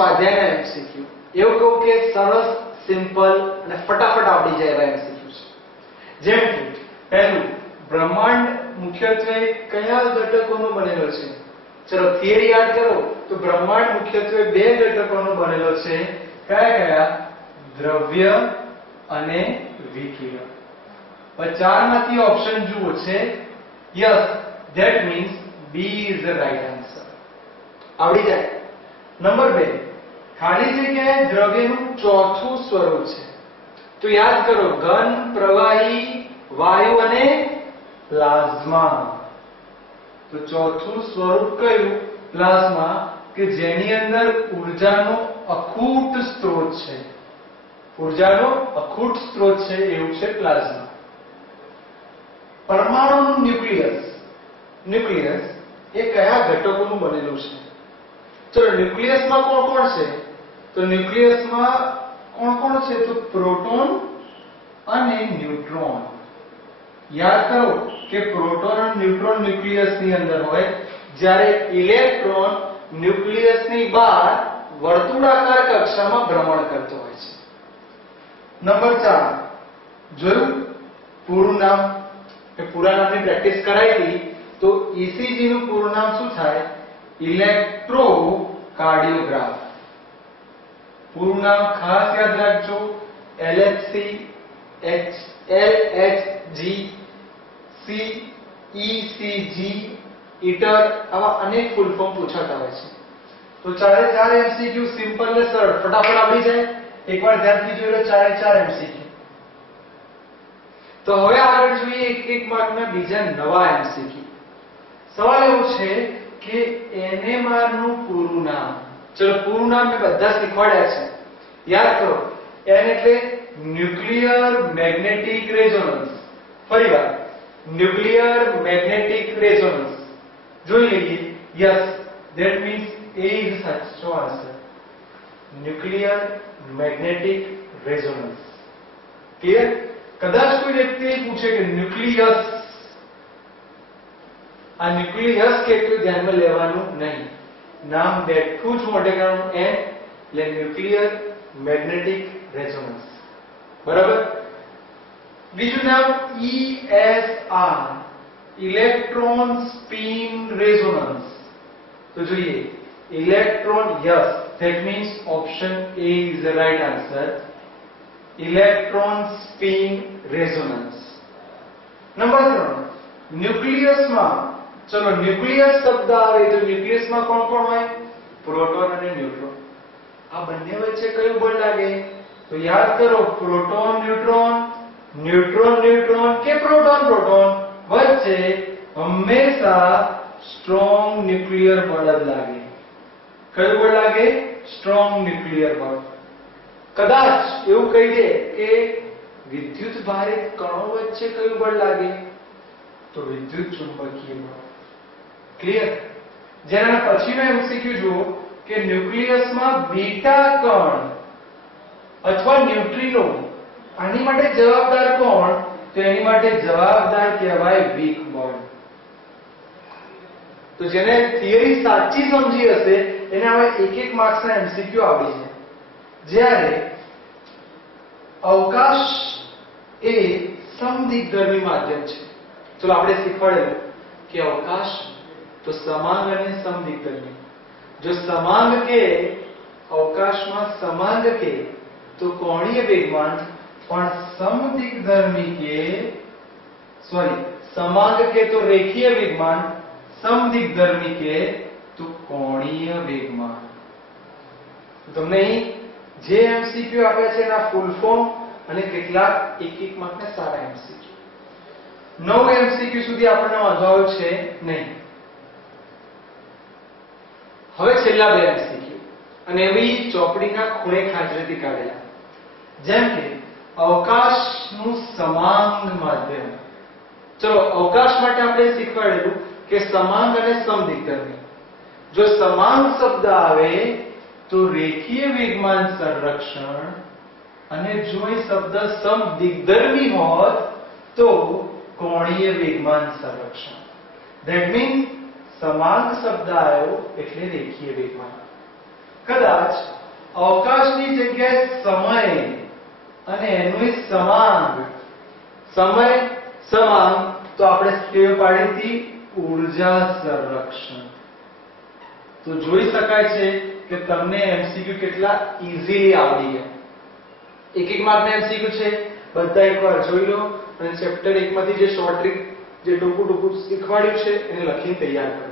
સ્વાધ્યાયના MCQ. એવું કહું કે સરસ, સિમ્પલ અને ફટાફટ આવડી જાય એવા એમસીક્યુ છે. જેમ કે પહેલું, બ્રહ્માંડ મુખ્યત્વે કયા ઘટકોનો બનેલો છે? ચલો થિયરી યાદ કરો તો બ્રહ્માંડ મુખ્યત્વે બે ઘટકોનો બનેલો છે. કયા કયા? દ્રવ્ય અને વિકિરણ. પણ ચારમાંથી ઓપ્શન જુઓ છે yes, that means B is the right answer. આવડી જાય. નંબર 2, ખાલી જગ્યાએ દ્રવ્યનું ચોથું સ્વરૂપ છે. તો યાદ કરો, ઘન, પ્રવાહી, વાયુ અને પ્લાઝ્મા. તો ચોથું સ્વરૂપ કયું? પ્લાઝ્મા, કે જેની અંદર ઊર્જાનો અખૂટ સ્ત્રોત છે. ઊર્જાનો અખૂટ સ્ત્રોત છે એવું છે પ્લાઝ્મા. પરમાણુનું ન્યુક્લિયસ એ કયા ઘટકોનું બનેલું છે? ચલો ન્યુક્લિયસમાં કોણ કોણ છે? તો ન્યુક્લિયસમાં કોણ કોણ છે? તો પ્રોટોન અને ન્યુટ્રોન. યાદ કરો કે પ્રોટોન અને ન્યુટ્રોન ન્યુક્લિયસની અંદર હોય, જ્યારે ઇલેક્ટ્રોન ન્યુક્લિયસની બહાર વર્તુળાકાર કક્ષામાં ભ્રમણ કરતો હોય છે. નંબર 4, જોયું પૂરું નામ? કે પૂરા નામની પ્રેક્ટિસ કરાઈ હતી તો ECG નું પૂરું નામ શું થાય? ઇલેક્ટ્રોકાર્ડિયોગ્રાફ. પૂરું નામ ખાસ યાદ રાખજો, LHC, LHG, ECG, ITER, આવા અનેક ફૂલ ફોર્મ પૂછાતા હોય છે. તો ચારે ચાર MCQ સિમ્પલ ને સરળ ફટાફટ આવડી જાય. એકવાર ધ્યાનથી જોઈ લો ચારે ચાર MCQ. તો હવે આગળ જોઈએ એક માર્કના બીજા નવા MCQ. સવાલ એવો છે કે NMR નું પૂરું નામ. ચલો પૂરું નામ મેં બધા શીખવાડ્યા છે. યાદ કરો, N એટલે ન્યુક્લિયર મેગ્નેટિક રેઝોનન્સ. ફરીવાર ન્યુક્લિયર મેગ્નેટિક રેઝોનન્સ. જોઈ લઈએ. Yes, that means A is સાચો answer. Nuclear magnetic resonance. Clear? કદાચ કોઈ વ્યક્તિ પૂછે કે ન્યુક્લિયસ, આ ન્યુક્લિયસ કેટલું ધ્યાનમાં લેવાનું નહીં. નામ બેઠું જ મોટે કરવાનું N એટલે ન્યુક્લિયર મેગ્નેટિક રેઝોનન્સ. બરાબર? બીજું નામ ESR, ઇલેક્ટ્રોન સ્પિન રેઝોનન્સ. તો જોઈએ electron, yes, that means option A is the right answer. Electron spin resonance. Number 3, ન્યુક્લિયસમાં. ચલો ન્યુક્લિયસ શબ્દ આવે તો ન્યુક્લિયસમાં કોણ કોણ હોય? પ્રોટોન અને ન્યુટ્રોન. આ બંને વચ્ચે કયું બળ લાગે? તો યાદ કરો, પ્રોટોન ન્યુટ્રોન, ન્યુટ્રોન ન્યુટ્રોન કે પ્રોટોન પ્રોટોન વચ્ચે હંમેશા સ્ટ્રોંગ ન્યુક્લિયર બળ જ લાગે. કયું બળ લાગે? સ્ટ્રોંગ ન્યુક્લિયર બળ. કદાચ એવું કહી દે કે વિદ્યુત ભારિત કણો વચ્ચે કયું બળ લાગે? તો વિદ્યુત ચુંબકીય બળ. ક્લિયર? જેના પછીનો MCQ જુઓ કે ન્યુક્લિયસમાં બીટા કણ અથવા ન્યુટ્રિનો, આની માટે જવાબદાર કોણ? તો એની માટે જવાબદાર કહેવાય વીક બોન્ડ. તો જેને થિયરી સાચી સમજી હશે એને હવે એક માર્ક્સના MCQ આવડી છે. જ્યારે અવકાશ એ સમદિગ્ધર્મી માધ્યમ છે. ચલો આપણે શીખવાડેલું કે અવકાશ તો સમાંગ અને સમદિગ્ધર્મી. જો સમાંગ કે અવકાશમાં સમાંગ કે તો કોણીય વેગમાન, પણ સમદિગ્ધર્મી કે સમાંગ કે તો રેખીય વેગમાન, સમદિગ્ધર્મી કે તો કોણીય વેગમાન. તમને અહીં જે MCQ આપ્યા છે એના ફૂલ ફોર્મ અને કેટલાક એક માર્કના સારા MCQ. 9 MCQ સુધી આપણને વાંધો આવ્યો છે નહીં. હવે છેલ્લા 2 MCQ અને એવી ચોપડીના ખૂણે ખાંચરેથી કાઢેલા. જેમ કે અવકાશનું સમાંગ માધ્યમ. ચલો અવકાશ માટે આપણે શીખવાડેલું કે સમાંગ અને સમદિગ્ધર્મી. જો સમાંગ શબ્દ આવે તો રેખીય વેગમાન સંરક્ષણ, અને જો એ શબ્દ સમદિગ્ધર્મી હોત તો કોણીય વેગમાન સંરક્ષણ. ધેટ મીન્સ સમાંગ શબ્દ આવ્યો એટલે રેખીય વેગમાન. કદાચ અવકાશની જગ્યાએ સમય અને એનું સમાંગ, સમય સમાંગ તો આપણે ટેવ પાડી હતી ઊર્જા સંરક્ષણ. તો જોઈ શકાય છે કે તમને એમસીક્યુ કેટલા ઈઝીલી આવડી ગયા. એક એક માર્કના એમસીક્યુ છે, બધા એકવાર જોઈ લો અને ચેપ્ટર 1 માંથી જે શોર્ટ ટ્રીક જે ટૂંકું શીખવાડ્યું છે એને લખીને તૈયાર કરો.